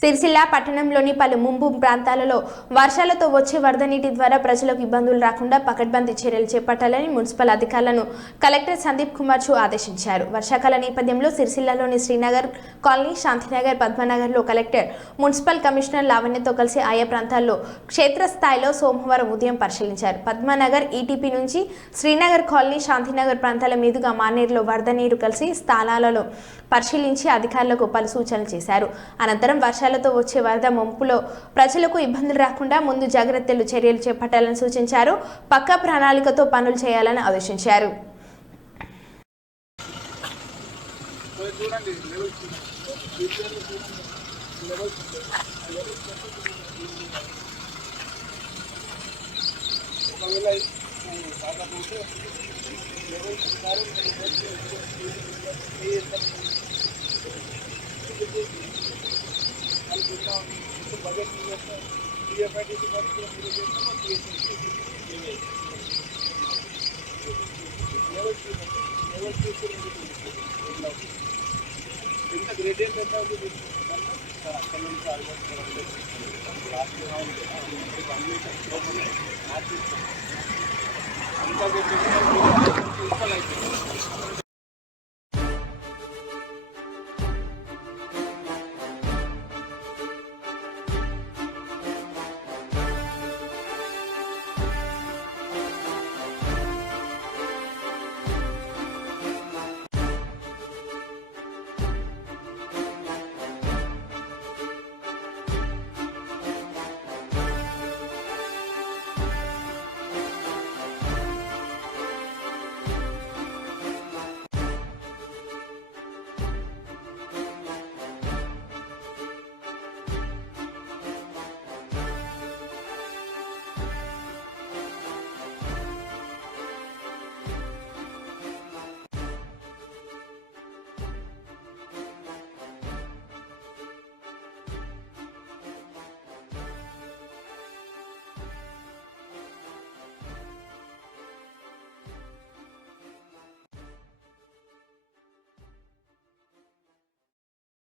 సిరిసిల్ల పట్టణంలోని పలు ముంపు ప్రాంతాలలో వర్షాలతో వచ్చే వరద నీటి ద్వారా ప్రజలకు ఇబ్బందులు రాకుండా పకడ్బందీ చర్యలు చేపట్టాలని మున్సిపల్ అధికారులను కలెక్టర్ సందీప్ కుమార్ చూ ఆదేశించారు. వర్షాకాల నేపథ్యంలో సిరిసిల్లలోని శ్రీనగర్ కాలనీ, శాంతినగర్, పద్మనగర్లో కలెక్టర్ మున్సిపల్ కమిషనర్ లావణ్యతో కలిసి ఆయా ప్రాంతాల్లో క్షేత్రస్థాయిలో సోమవారం ఉదయం పరిశీలించారు. పద్మనగర్ ఈటీపీ నుంచి శ్రీనగర్ కాలనీ, శాంతినగర్ ప్రాంతాల మీదుగా మానేరులో వరద నీరు కలిసి స్థానాలలో పరిశీలించి అధికారులకు పలు సూచనలు చేశారు. అనంతరం వర్షాలతో వచ్చే వరద ముంపులో ప్రజలకు ఇబ్బందులు రాకుండా ముందు జాగ్రత్తలు చర్యలు చేపట్టాలని సూచించారు. పక్కా ప్రణాళికతో పనులు చేయాలని ఆదేశించారు. ఇంత గ్రేడియంట్ ఎంత అవుతుంది సార్? అక్కడ నుంచి ఆల్మోస్ట్ లాస్ట్